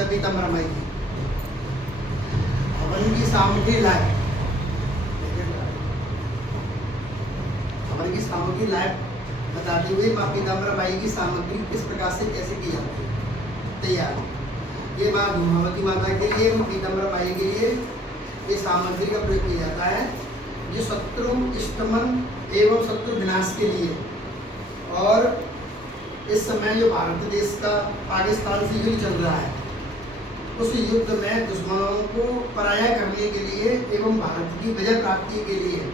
जय पीताम्बर माई की। हवन की सामग्री लाए, हवन की सामग्री लाए बताते हुए माँ पीताम्बर माई की सामग्री किस प्रकार से कैसे की जाती है। तैयार, ये माँ धूमावती माता के लिए, पीताम्बर माई के लिए ये सामग्री का प्रयोग किया जाता है, जो शत्रु इष्टमन एवं शत्रु विनाश के लिए। और इस समय जो भारत देश का पाकिस्तान से युद्ध चल रहा है, उस युद्ध में दुश्मनों को पराया करने के लिए एवं भारत की विजय प्राप्ति के लिए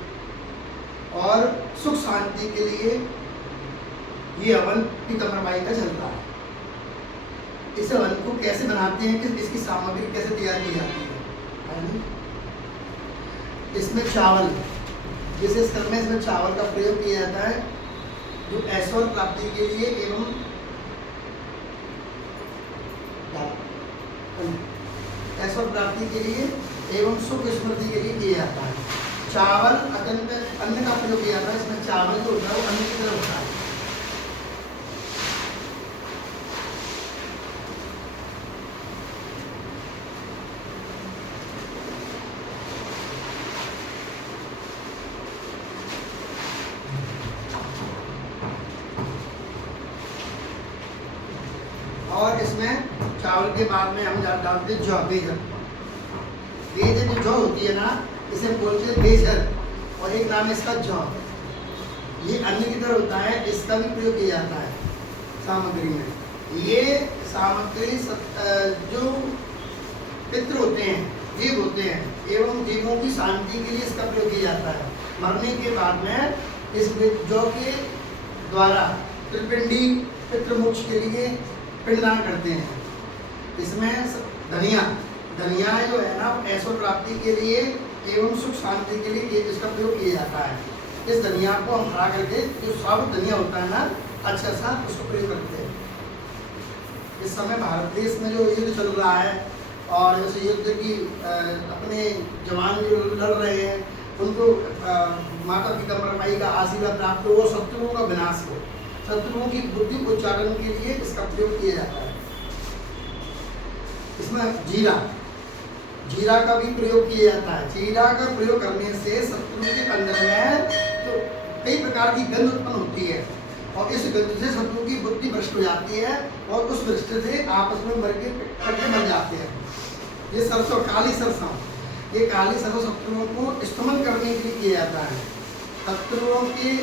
और सुख शांति के लिए ये हवन पीताम्बर माई का चलता है। इस हवन को कैसे बनाते हैं, कि इसकी सामग्री कैसे तैयार की जाती है। इसमें चावल, विशेष क्रम में इसमें चावल का प्रयोग किया जाता है, जो ऐश्वर्य प्राप्ति के लिए एवं ऐश्वर्य प्राप्ति के लिए एवं सुख स्मृति के लिए किया जाता है। चावल अत्यंत अन्न का प्रयोग किया जाता है, इसमें चावल जो होता है वो अन्न की तरह होता है। और इसमें चावल के बाद में हम डालते हैं जौ, बेजर। बेजर जो जौ होती है ना, इसे बोलते हैं बेजर, और एक नाम है इसका जौ। ये अन्न की तरह होता है, इसका भी प्रयोग किया जाता है सामग्री में। ये सामग्री जो पितृ होते हैं, जीव होते हैं, एवं जीवों की शांति के लिए इसका प्रयोग किया जाता है। मरने के बाद में इस जौ के द्वारा त्रिपिंडी पितृमोक्ष के लिए पिंडदान करते हैं। इसमें धनिया जो है ना, ऐश्वर्य प्राप्ति के लिए एवं सुख शांति के लिए इसका प्रयोग किया जाता है। इस धनिया को हम खड़ा करके, जो साबुत धनिया होता है ना, अच्छा सा उसको प्रयोग करते हैं। इस समय भारत देश में जो युद्ध चल रहा है, और उस युद्ध की अपने जवान जो लड़ रहे हैं, उनको माता पीताम्बर माई का आशीर्वाद प्राप्त हो, शत्रुओं का विनाश हो, शत्रुओं की बुद्धि उच्चारण के लिए इसका प्रयोग किया जाता है। इसमें जीरा का भी प्रयोग किया जाता है। जीरा का प्रयोग करने से शत्रु के अंदर में तो कई प्रकार की गंध उत्पन्न होती है, और इस गंध से शत्रु की बुद्धि भ्रष्ट हो जाती है, और उस भ्रष्ट से आपस में मर जाते हैं। ये सरसों, काली सरसों, ये काली सरसों शत्रुओं को स्तमन करने के लिए किया जाता है। शत्रुओं के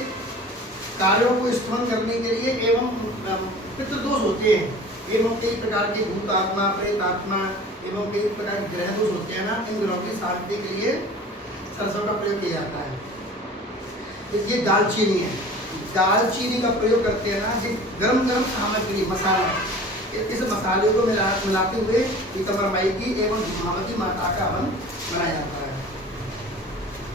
कार्यों को स्तमन करने के लिए, एवं पितृदोष होते हैं, एवं कई प्रकार के भूत आत्मा, प्रेत आत्मा, एवं कई प्रकार के ग्रह दोष होते हैं ना, इन ग्रहों की शांति के लिए सरसों का प्रयोग किया जाता है। ये दालचीनी है, दालचीनी का प्रयोग करते हैं ना, ये गरम सामग्री मसाला, इस मसाले को मिलाते हुए पीताम्बर माई की एवं धूमावती माता का हवन बनाया जाता है।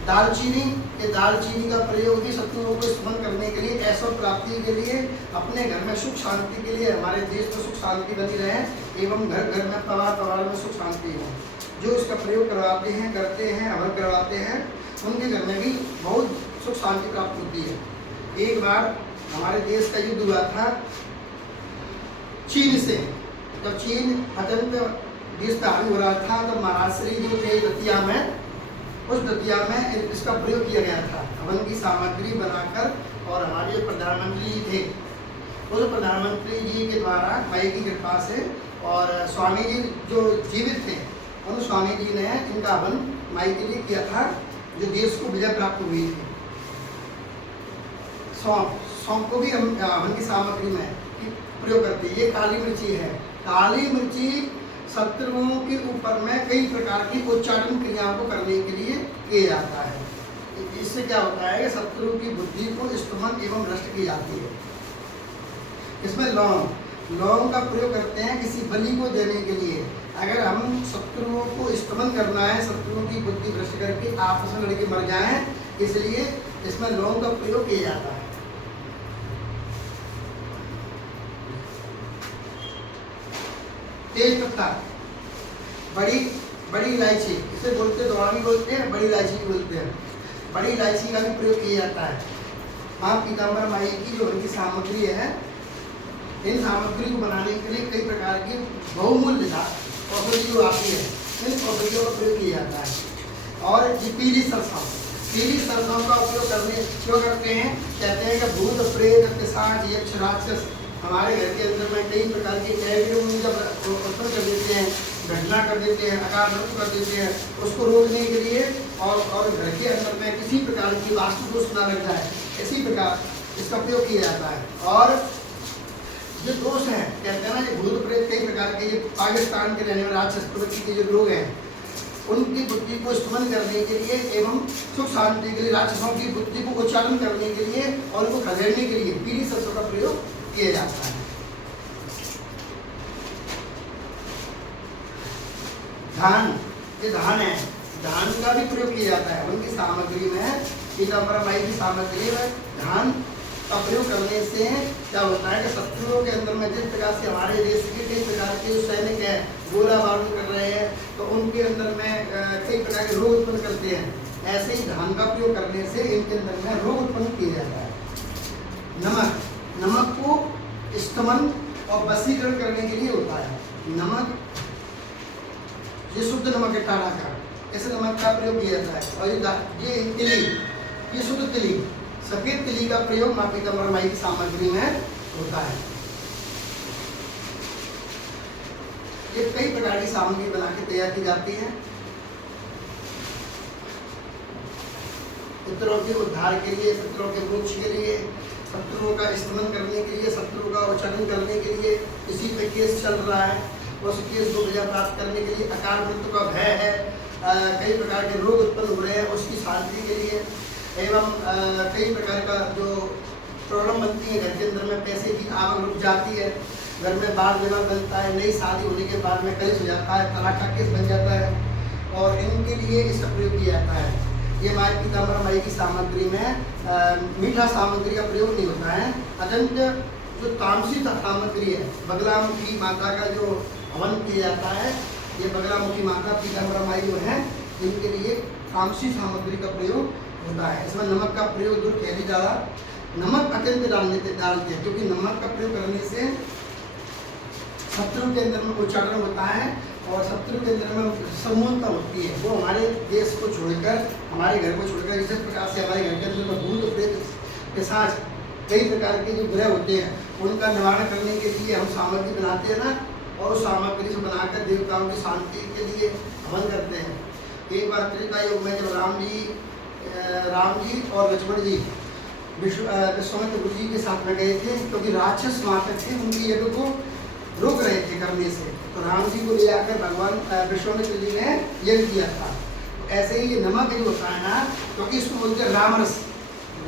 दालचीनी का प्रयोग भी शत्रुओं को स्मरण करने के लिए, ऐश्वर्य प्राप्ति के लिए, अपने घर में सुख शांति के लिए, हमारे देश में सुख शांति बनी रहे, एवं घर घर में परिवार में सुख शांति हो। जो इसका प्रयोग करवाते हैं, करते हैं, हवन करवाते हैं, उनके घर में भी बहुत सुख शांति प्राप्त होती है। एक बार हमारे देश का युद्ध हुआ था चीन से। जब चीन अत्यंत विस्तार हो रहा था, तो महाराष्ट्री जो थे दतिया में, उस दतिया में इसका प्रयोग किया गया था, हवन की सामग्री बनाकर। और हमारे जो प्रधानमंत्री जी थे, उस प्रधानमंत्री जी के द्वारा माई की कृपा से, और स्वामी जी जो जीवित थे, उन स्वामी जी ने इनका हवन माई के लिए किया था, जो देश को विजय प्राप्त हुई थी। सौंफ को भी हम हवन की सामग्री में प्रयोग करते हैं। ये काली मिर्ची है। काली मिर्ची शत्रुओं के ऊपर में कई प्रकार की उच्चारण क्रियाओं को करने के लिए किया जाता है। इससे क्या होता है कि शत्रु की बुद्धि को स्तमन एवं भ्रष्ट की जाती है। इसमें लौंग का प्रयोग करते हैं किसी बलि को देने के लिए। अगर हम शत्रुओं को स्तमन करना है, शत्रुओं की बुद्धि भ्रष्ट करके आपस में लड़के मर जाएं, इसलिए इसमें लौंग का प्रयोग किया जाता है। तेज पत्ता, बड़ी इलायची, इसे बोलते हैं, दौड़ा भी बोलते हैं, बड़ी इलायची भी बोलते हैं। बड़ी इलायची का भी प्रयोग किया जाता है। माँ पीताम्बर माई की जो उनकी सामग्री है, इन सामग्री को बनाने के लिए कई प्रकार की बहुमूल्य औषधि जो आती है, इन औषधियों का प्रयोग किया जाता है। और ये पीली सरसों का उपयोग करने क्यों करते हैं? कहते हैं कि भूत प्रेत पिशाच यक्ष राक्षस हमारे घर के अंदर में कई प्रकार की जब उत्पन्न कर देते हैं, घटना कर देते हैं, आकार मृत्यु कर देते हैं, उसको रोकने के लिए और घर के अंदर में किसी प्रकार की वास्तु दोष न लग जाए, इसी प्रकार इसका प्रयोग किया जाता है। और जो दोष हैं, कहते हैं ना, ये भूत प्रेत कई प्रकार के, ये पाकिस्तान के रहने वाले राक्षस प्रवृत्ति के जो लोग हैं, उनकी बुद्धि को स्तमन करने के लिए एवं सुख शांति के लिए, राक्षसों की बुद्धि को उच्चारण करने के लिए और उनको खदेड़ने के लिए पीली सरसों का प्रयोग किया जाता है। धान, ये धान है, धान का भी प्रयोग किया जाता है। उनकी सामग्री में, पीताम्बरा माई की सामग्री में धान का प्रयोग करने से क्या होता है कि शत्रुओं के अंदर में जिस प्रकार से हमारे देश के कई प्रकार के जो सैनिक हैं गोला बारूद कर रहे हैं, तो उनके अंदर में कई प्रकार के रोग उत्पन्न करते हैं, ऐसे ही धान का प्रयोग करने से इनके अंदर में रोग उत्पन्न किया जाता है। नमक, नमक को स्तमन और वशीकरण करने के लिए होता है। नमक, ये शुद्ध नमक है टाढ़ा का, ऐसे नमक का प्रयोग किया जाता है। और ये तिली, ये शुद्ध तिली, सफेद तिली का प्रयोग माँ पीताम्बरा माई की सामग्री में होता है। ये कई प्रकार की सामग्री बना के तैयार की जाती है पितरों के उद्धार के लिए, पितरों के मोक्ष के लिए, शत्रुओं का स्तमन करने के लिए, शत्रुओं का उच्चारण करने के लिए। किसी पे केस चल रहा है, उस केस को विजय प्राप्त करने के लिए, अकाल मृत्यु का भय है, कई प्रकार के रोग उत्पन्न हो रहे हैं, उसकी शांति के लिए, एवं कई प्रकार का जो प्रॉब्लम बनती है घर के अंदर में, पैसे की आवक रुक जाती है, घर में बाल विवाह बनता है, नई शादी होने के बाद में कलेश हो जाता है, तलाक का केस बन जाता है, और इनके लिए इसका प्रयोग किया जाता है। ये माई पीताम्बरा माई की सामग्री में मीठा सामग्री का प्रयोग नहीं होता है। अत्यंत जो तामसी सामग्री है, बगलामुखी माता का जो हवन किया जाता है, ये बगलामुखी माता पीताम्बरा माई जो है, इनके लिए तामसी सामग्री का प्रयोग होता है। इसमें नमक का प्रयोग दूर कैदी ज़्यादा नमक अत्यंत डालते हैं, क्योंकि नमक का प्रयोग करने से शत्रु के अंदर में उच्चारण होता है और शत्रु के अंदर में सम्मोहनता होती है। वो हमारे देश को छोड़कर, हमारे घर को छोड़कर, जिस प्रकार से हमारे घर के अंदर में भूत प्रेत पिशाच कई प्रकार के जो ग्रह होते हैं, उनका निवारण करने के लिए हम सामग्री बनाते हैं ना, और उस सामग्री से बनाकर देवताओं की शांति के लिए हवन करते हैं। एक बार त्रेता युग में जब राम जी और लक्ष्मण जी विश्वामित्र गुरु जी के साथ में गए थे, क्योंकि राक्षस माता थे, उनके यज्ञ को रोक रहे थे करने से, तो राम जी को ले आकर भगवान विश्वामित्र जी ने यज्ञ किया था। ऐसे ही ये नमक जो होता है ना, क्योंकि तो इसको बोलते हैं रामरस,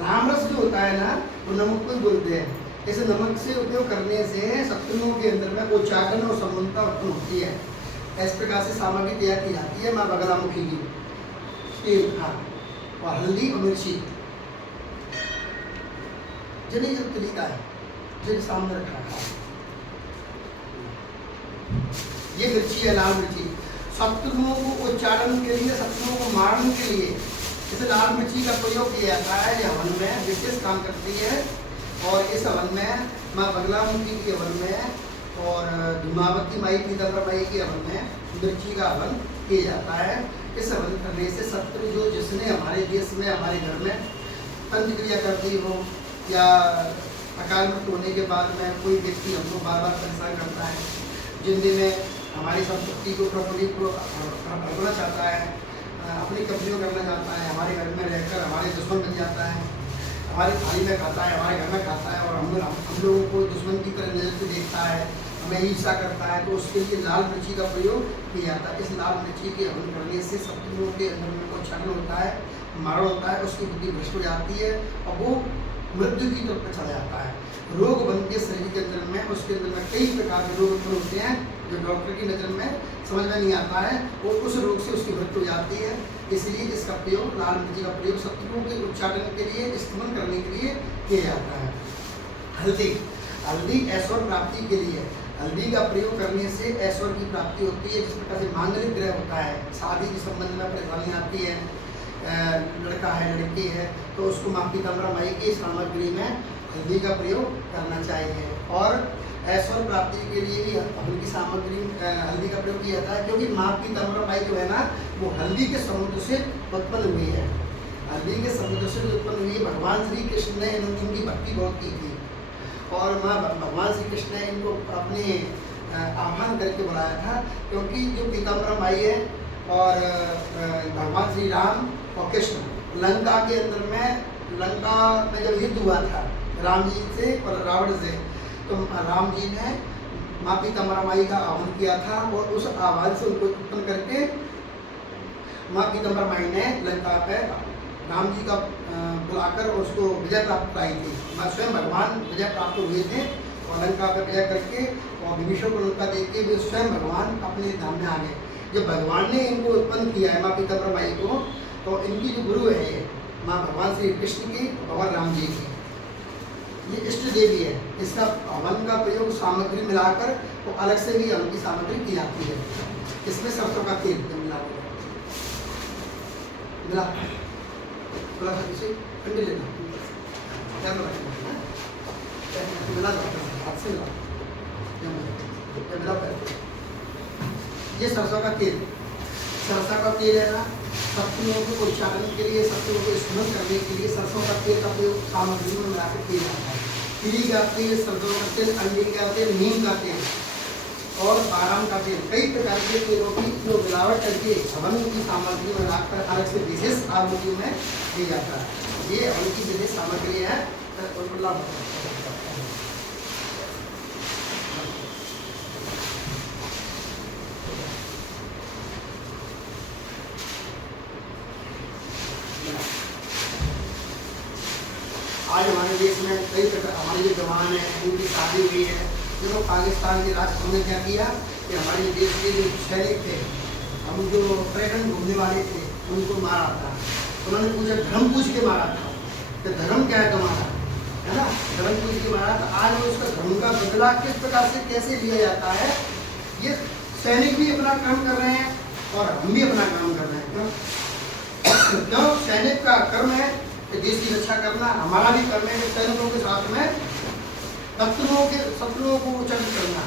रामरस जो होता है ना, वो नमक को ही बोलते हैं। ऐसे नमक से उपयोग करने से शत्रुओं के अंदर में उच्चारण और सम्मोहनता उत्पन्न होती है। इस प्रकार से सामग्री तैयार की जाती है माँ बगलामुखी की। तेल, हाँ, और हल्दी और मिर्ची, जिन्हें जो तरीका है, जिन सामने रखा है, ये मिर्ची है, लाल मिर्ची, शत्रुओं को उच्चारण के लिए, शत्रुओं को मारने के लिए इस लाल मिर्ची का प्रयोग किया जाता है। ये हवन में विशेष काम करती है, और इस हवन में माँ बगलामुखी के हवन में और धूमावती माई पीताम्बरा माई के हवन में मिर्ची का हवन किया जाता है। इस हवन करने से शत्रु जो जिसने हमारे देश में, हमारे घर में तंत्र क्रिया करती हो, या अकाल मृत्यु होने के बाद में कोई व्यक्ति हमको बार बार परेशान करता है, जिंदगी में हमारी संपत्ति को, प्रॉपर्टी को हड़पना चाहता है, अपनी कब्जियों करना चाहता है, हमारे घर में रहकर हमारे दुश्मन बन जाता है, हमारी थाली में खाता है, हमारे घर में खाता है, और हम लोगों को दुश्मन की तरह नजर से देखता है, हमें ईर्ष्या करता है, तो उसके लिए लाल मिर्ची का प्रयोग किया जाता है। इस लाल मिर्ची के हवन करने से शत्रुओं के अंदर में कोई क्षरण होता है, मरण होता है, उसकी बुद्धि भ्रष्ट हो जाती है, और वो मृत्यु की तरफ चला जाता है। रोग बन के शरीर के अंदर में, उसके अंदर में कई प्रकार के रोग उत्पन्न होते हैं, जो डॉक्टर की नज़र में समझ में नहीं आता है, और उस रोग से उसकी मृत्यु हो जाती है। इसलिए इसका प्रयोग, लाल मिर्ची का प्रयोग शत्रुओं के उच्चारण के लिए, स्तमन करने के लिए किया जाता है। हल्दी, हल्दी ऐश्वर्य प्राप्ति के लिए, हल्दी का प्रयोग करने से ऐश्वर्य की प्राप्ति होती है। जिस प्रकार से मांगलिक ग्रह होता है, शादी के संबंध में परेशानी आती है, लड़का है, लड़की है, तो उसको माँ पीताम्बरा माई की सामग्री में हल्दी का प्रयोग करना चाहिए। और ऐश्वर्य प्राप्ति के लिए भी हल्दी की सामग्री हल्दी का प्रयोग किया जाता है, क्योंकि माँ पीताम्बरा माई जो है ना वो हल्दी के समुद्र से उत्पन्न हुई है। हल्दी के समुद्र से उत्पन्न हुई। भगवान श्री कृष्ण ने इनकी भक्ति बहुत की थी और माँ भगवान श्री कृष्ण ने इनको अपने आह्वान करके बुलाया था, क्योंकि जो पीताम्बरा माई है और भगवान श्री राम और कृष्ण लंका के अंदर में, लंका में जब युद्ध हुआ था राम जी से और रावण से, तो राम जी ने माँ पीताम्बरा माई का आह्वान किया था और उस आह्वान से उनको उत्पन्न करके माँ पीताम्बरा माई ने लंका पे राम जी का बुलाकर उसको विजय प्राप्त कराई थी। स्वयं भगवान विजय प्राप्त हुए थे और लंका पर विजय करके और विभीषण को लंका देख के वे स्वयं भगवान अपने धाम में आ गए। जब भगवान ने इनको उत्पन्न किया है माँ पीताम्बरा माई को, तो इनकी जो गुरु है ये माँ भगवान श्री कृष्ण की, भगवान राम जी की, ये इष्ट देवी है। इसका हवन का प्रयोग सामग्री मिलाकर तो अलग से भी हवन की सामग्री की जाती है। इसमें सरसों का तेल मिला थोड़ा सा इसे ठंडे लेना, क्या मिला हाथ से मिला। ये सरसों का तेल, सरसों का तेल है ना, शक्तियों को उच्चारण के लिए, शक्तियों को स्मरण करने के लिए सरसों का तेल का प्रयोग सामग्री में मिलाकर किया जाता है। तिली का तेल, सरसों का तेल, अंडे का तेल, नीम का तेल और बादाम का तेल, कई प्रकार के तेलों की जो मिलावट करके हवन की सामग्री में मिलाकर अलग से विशेष सामग्री में दी जाता है। ये हवन की विशेष सामग्री है। आज हमारे देश में कई प्रकार, हमारे जो जवान है उनकी शादी हुई है। देखो पाकिस्तान के राष्ट्र ने क्या किया कि हमारे देश के जो सैनिक थे, हम जो पर्यटन घूमने वाले थे, उनको मारा था। उन्होंने पूछा, धर्म पूछ के मारा था कि धर्म क्या है तुम्हारा, है ना, धर्म पूछ के मारा था। आज वो उसका धर्म का बदला किस प्रकार से कैसे लिया जाता है, ये सैनिक भी अपना काम कर रहे हैं और हम भी अपना काम कर रहे हैं। क्यों? सैनिक का कर्म है कि देश की रक्षा करना, हमारा भी कर्म है सैनिकों के साथ में शत्रुओं को उच्च करना।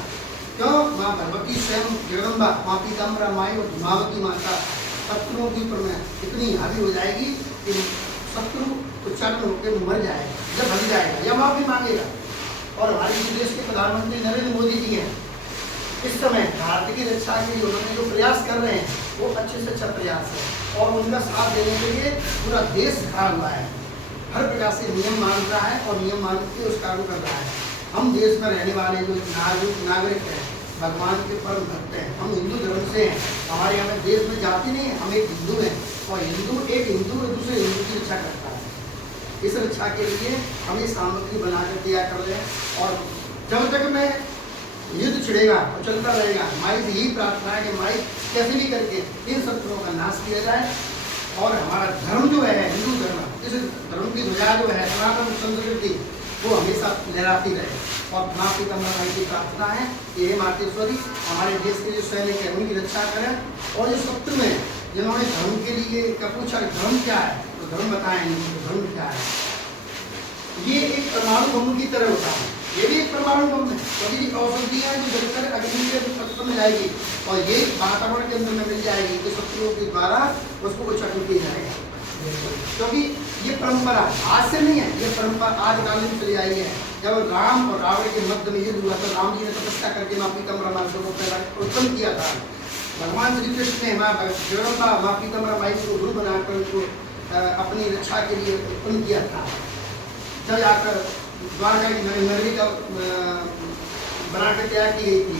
क्यों? माँ भगवती स्वयं जगदम्बा, माँ पीताम्बरा माई और धूमावती माता शत्रुओं के ऊपर में इतनी हावी हो जाएगी कि शत्रु उच्चारण होकर मर जाएगा, जब हल जाएगा या माफी मांगेगा। और हमारे देश के प्रधानमंत्री नरेंद्र मोदी जी हैं, इस समय भारत की रक्षा के लिए उन्होंने जो प्रयास कर रहे हैं वो अच्छे से अच्छा प्रयास है और उनका साथ देने के लिए पूरा देश खड़ा हुआ है। हर प्रकार से नियम मान रहा है और नियम मान के उस कार्य कर रहा है। हम देश में रहने वाले जो नागरिक हैं, भगवान के परम भक्त हैं, हम हिंदू धर्म से हैं। हमारे यहाँ देश में जाति नहीं है, हम एक हिंदू हैं और एक हिंदू दूसरे हिंदू की रक्षा करता है। इस रक्षा के लिए हम ये सामग्री बना कर दिया कर रहे हैं और जब तक मैं युद्ध छिड़ेगा और चलता रहेगा। माई से यही प्रार्थना है कि माई कैसे भी करके इन शत्रुओं का नाश किया जाए और हमारा धर्म जो है हिंदू धर्म, इस धर्म की ध्वजा जो है सनातन संस्कृति वो हमेशा लहराती रहे। और माँ पीताम्बरा माई की प्रार्थना है कि हे मातेश्वरी हमारे देश के जो सैनिक है उनकी रक्षा करें और जो शत्रु हैं जिन्होंने धर्म के लिए क्या पूछा धर्म क्या है तो धर्म बताएं धर्म क्या है। ये एक परमाणु बम की तरह होता है, ये भी एक परमाणु बम है। कभी औषधियाँ जो जब तक अग्नि के तत्व में जाएगी और ये वातावरण के अंदर में मिल जाएगी तो शत्रुओं के द्वारा उसको उच्चारण किया जाएगा। क्योंकि ये परंपरा आज से नहीं है, ये परंपरा आज काल में चली आई है। जब राम और रावण के मध्य में युद्ध हुआ तो राम जी ने तपस्या करके माँ पीताम्बरा माई को उत्पन्न किया था। भगवान श्री कृष्ण ने माँ पीताम्बरा माई को गुरु बनाकर उनको अपनी रक्षा के लिए उत्पन्न किया था। जब जाकर द्वारका की नगरी का बनाकर तैयार की गई थी।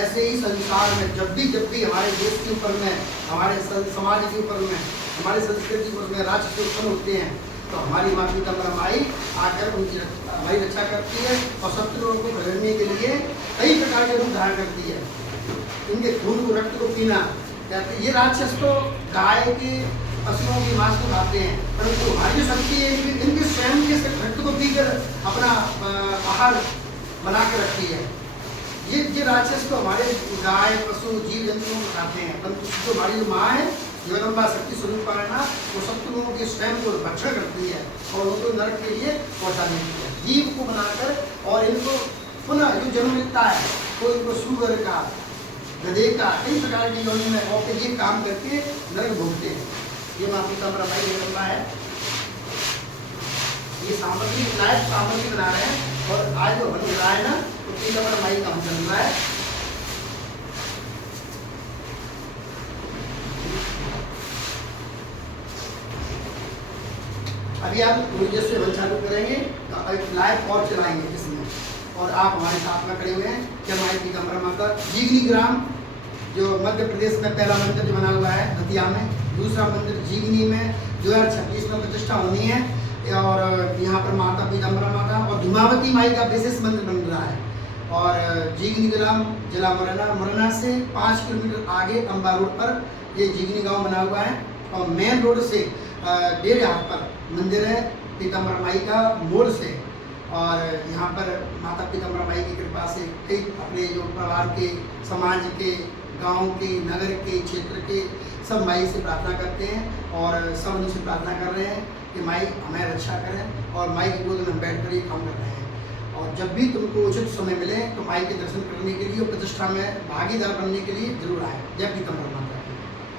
ऐसे ही संसार में जब भी हमारे देश के ऊपर में, हमारे समाज के ऊपर में, हमारी संस्कृति के ऊपर में राक्षस उत्पन्न होते हैं तो हमारी माँ पीताम्बरा माई आकर उनकी हमारी रक्षा करती है और शत्रुओं को भगाने के लिए कई प्रकार के रूप धारण करती है। इनके खून को रक्त को पीना कहते हैं। ये राक्षस तो गाय के पशुओं की मांस को खाते हैं, परंतु हमारी जो शक्ति है इनके स्वयं के रक्त को पीकर अपना आहार बना के रखती है। ये राक्षस तो हमारे गाय पशु जीव जंतुओं को खाते हैं, परंतु जो हमारी जो माँ है जगदम्बा शक्ति स्वरूप पाना वो शत्रुओं के स्वयं को भक्षण करती है और उनको नरक के लिए पहुँचा देती है। जीव को बनाकर और इनको पुनः जो जन्म मिलता है कोई उनको सुअर का, गधे का, कई प्रकार की योनि में होकर ये काम करके नरक भोगते हैं। ये माँ पीताम्बर माई जगदम्बा है। ये सामग्री लाइव सामग्री बना रहे हैं और आज जो बन रहा है ना तो पीताम्बर माई का हम चल रहा है। अभी आप जैसे हम चालू करेंगे तो लाइव और चलाएंगे इसमें, और आप हमारे साथ में खड़े हुए हैं कि हमारी पीताम्बर माता जीवनी ग्राम जो मध्य प्रदेश में पहला मंदिर जो बना हुआ है दतिया में, दूसरा मंदिर जीवनी में 2026 में प्रतिष्ठा होनी है, और यहाँ पर माता पीताम्बर माता और धूमावती माई का विशेष मंदिर बन रहा है। और जीवनी ग्राम जिला मुरैना से 5 किलोमीटर आगे अम्बा रोड पर ये जीवनी गांव बना हुआ है, और मेन रोड से 1.5 हाथ पर मंदिर है पीताम्बर माई का मोड़ से। और यहाँ पर माता पीताम्बर माई की कृपा से कई अपने जो परिवार के, समाज के, गांव के, नगर के, क्षेत्र के सब माई से प्रार्थना करते हैं, और सब उनसे प्रार्थना कर रहे हैं कि माई हमें रक्षा करें, और माई की गोद में हम बैठ कर ये काम कर रहे हैं। और जब भी तुमको उचित समय मिले तो माई के दर्शन करने के लिए और प्रतिष्ठा में भागीदार बनने के लिए जरूर आए। जय पीताम्बर माता।